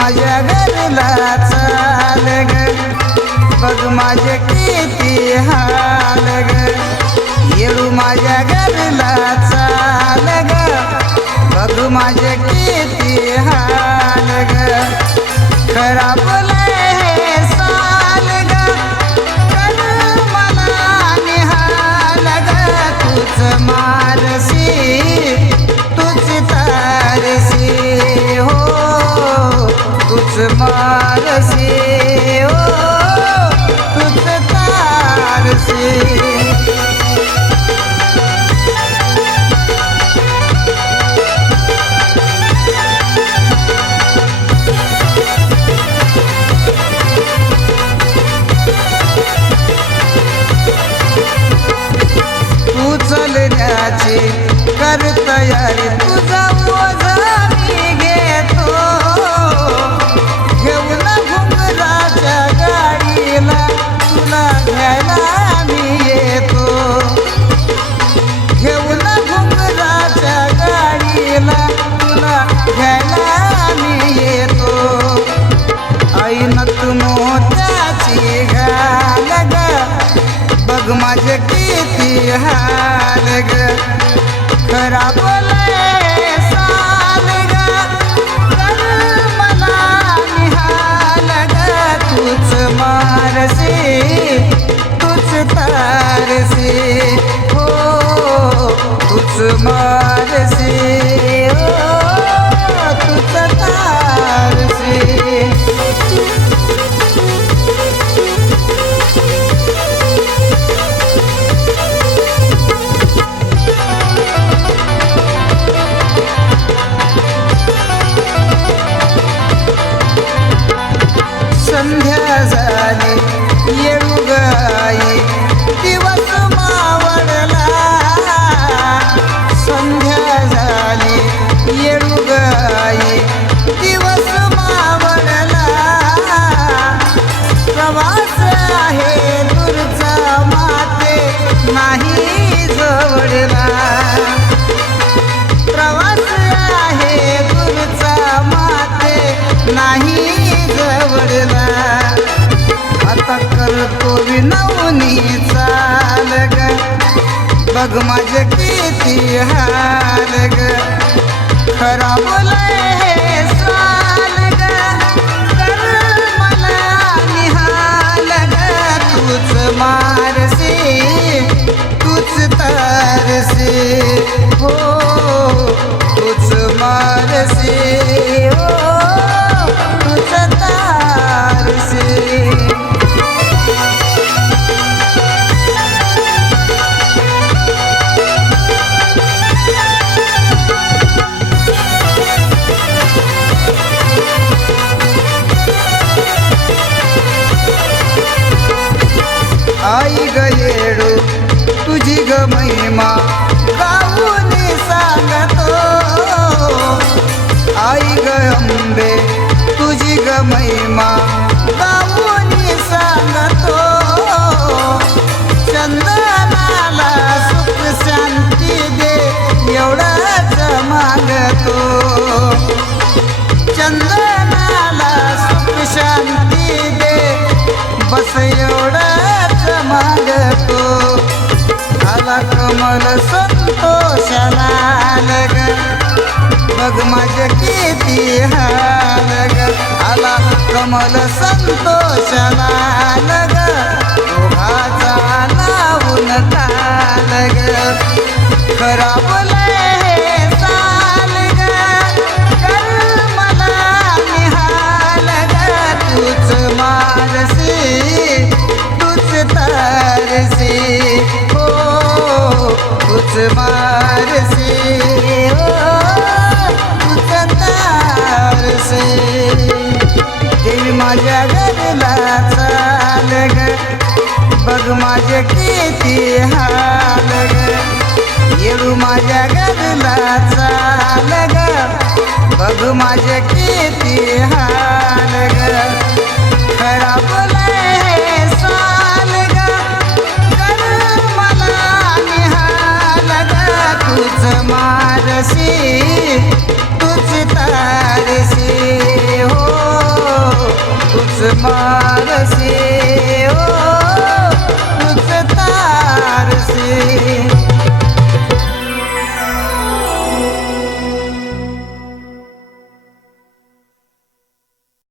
माझ्या घरीला चाल ग. बघ माझे किती हाल ग. येऊ माझ्या घरीला चाल ग. बघ माझे किती हाल ग. खराब उचलण्याची कर तयारी. तुझा ओझा मी घेतो. घेऊन घुंगराच्या गाडीला तुला घ्यायला मी येतो. घेऊन घुंगराच्या गाडीला तुला घ्यायला मी येतो. ऐन नक मोत्याची घाल ग बघ माझे किती हा खराब करतो विनवणी चाल ग. बघ माझे किती हाल ग. खराब लय ग महिमा गाऊन सांगतो. आई ग अंबे तुझी ग महिमा मन कमल संतोषाला ग बघ माझे किती हाल ग. आला कमल संतोषाला. तूच मारसी तूच तारसी देवी माझ्या घरला चाल ग बघ माझे किती हाल ग. येऊ माझ्या चाल ग बघ किती हाल ग. હસી